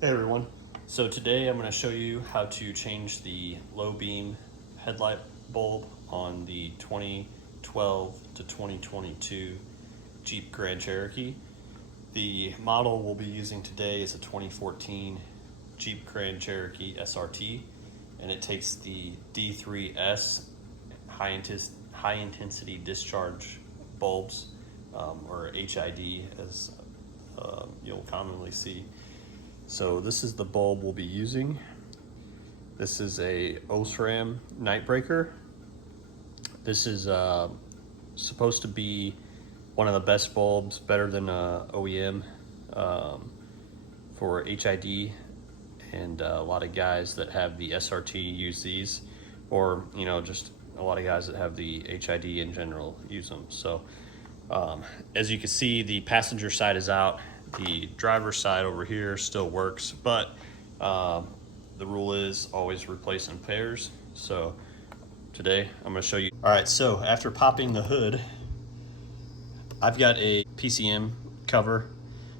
Hey everyone. So today I'm going to show you how to change the low beam headlight bulb on the 2012 to 2022 Jeep Grand Cherokee. The model we'll be using today is a 2014 Jeep Grand Cherokee SRT, and it takes the D3S high intensity discharge bulbs, or HID as you'll commonly see. So this is the bulb we'll be using. This is a OSRAM night breaker. This is supposed to be one of the best bulbs, better than OEM for HID, and a lot of guys that have the SRT use these, or just a lot of guys that have the HID in general use them. So as you can see, the passenger side is out. The driver's side over here still works, but the rule is always replace in pairs. So today I'm going to show you. All right, so after popping the hood, I've got a PCM cover,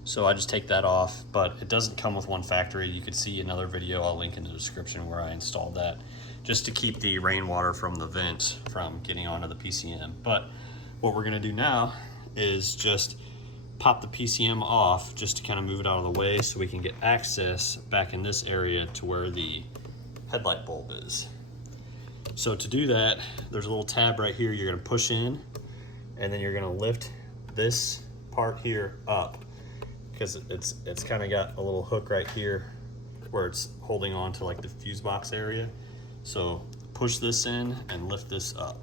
so I just take that off, but it doesn't come with one factory. You can see another video I'll link in the description where I installed that, just to keep the rainwater from the vents from getting onto the PCM. But what we're going to do now is just pop the PCM off, just to kind of move it out of the way so we can get access back in this area to where the headlight bulb is. So to do that, there's a little tab right here you're going to push in, and then you're going to lift this part here up, because it's kind of got a little hook right here where it's holding on to like the fuse box area. So push this in and lift this up.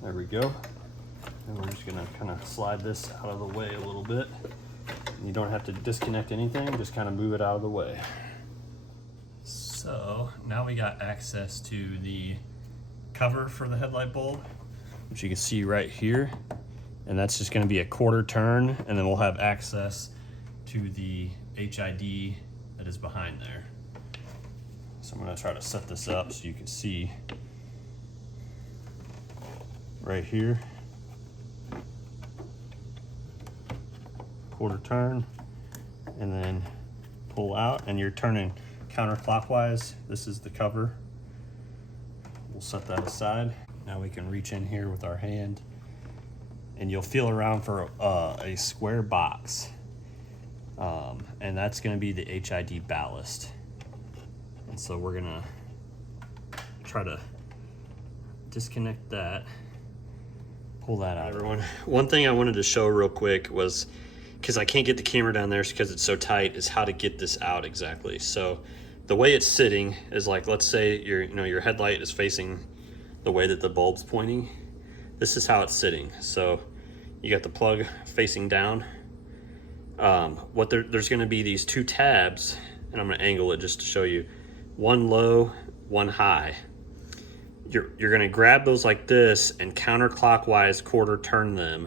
There we go. And we're just gonna kind of slide this out of the way a little bit. You don't have to disconnect anything, just kind of move it out of the way. So now we got access to the cover for the headlight bulb, which you can see right here. And that's just gonna be a quarter turn, and then we'll have access to the HID that is behind there. So I'm gonna try to set this up so you can see right here. Quarter turn, and then pull out, and you're turning counterclockwise. This is the cover. We'll set that aside. Now we can reach in here with our hand, and you'll feel around for a square box, and that's going to be the HID ballast. And so we're gonna try to disconnect that, pull that out. Everyone, one thing I wanted to show real quick was, because I can't get the camera down there because it's so tight, is how to get this out exactly. So the way it's sitting is like, let's say your headlight is facing the way that the bulb's pointing. This is how it's sitting. So you got the plug facing down. There's going to be these two tabs, and I'm going to angle it just to show you. One low, one high. You're going to grab those like this and counterclockwise quarter turn them,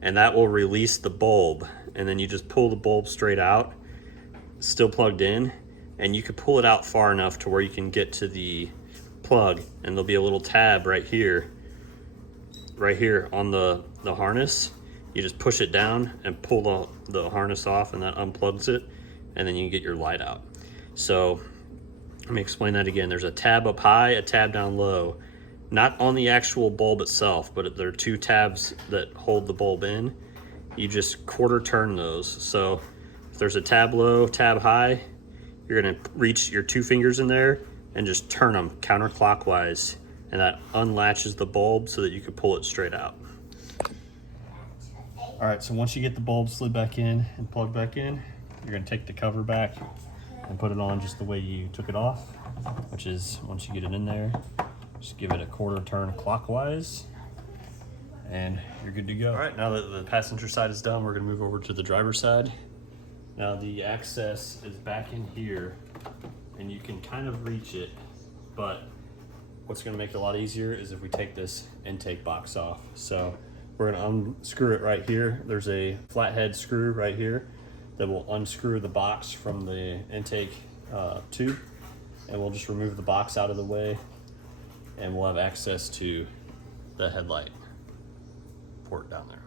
and that will release the bulb. And then you just pull the bulb straight out, still plugged in, and you can pull it out far enough to where you can get to the plug, and there'll be a little tab right here on the harness. You just push it down and pull the harness off, and that unplugs it, and then you can get your light out. So let me explain that again. There's a tab up high, a tab down low. Not on the actual bulb itself, but there are two tabs that hold the bulb in. You just quarter turn those. So if there's a tab low, tab high, you're gonna reach your two fingers in there and just turn them counterclockwise, and that unlatches the bulb so that you can pull it straight out. All right, so once you get the bulb slid back in and plugged back in, you're gonna take the cover back and put it on just the way you took it off, which is, once you get it in there, just give it a quarter turn clockwise, and you're good to go. All right, now that the passenger side is done, we're gonna move over to the driver's side. Now the access is back in here, and you can kind of reach it, but what's gonna make it a lot easier is if we take this intake box off. So we're gonna unscrew it right here. There's a flathead screw right here. that will unscrew the box from the intake tube, and we'll just remove the box out of the way, and we'll have access to the headlight port down there.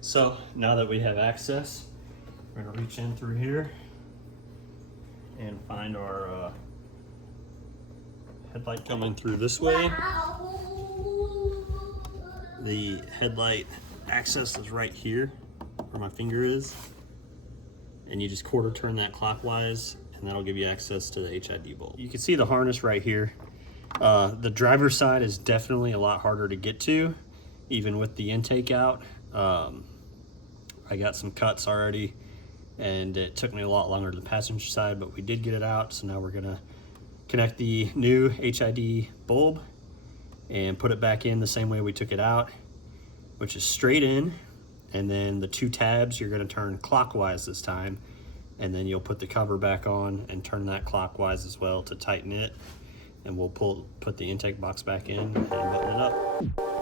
So now that we have access, we're gonna reach in through here and find our headlight coming through this way. The headlight access is right here where my finger is, and you just quarter turn that clockwise and that'll give you access to the HID bulb. You can see the harness right here. The driver's side is definitely a lot harder to get to, even with the intake out. I got some cuts already, and it took me a lot longer to the passenger side, but we did get it out. So now we're gonna connect the new HID bulb and put it back in the same way we took it out, which is straight in, and then the 2 tabs you're gonna turn clockwise this time, and then you'll put the cover back on and turn that clockwise as well to tighten it, and we'll put the intake box back in and button it up.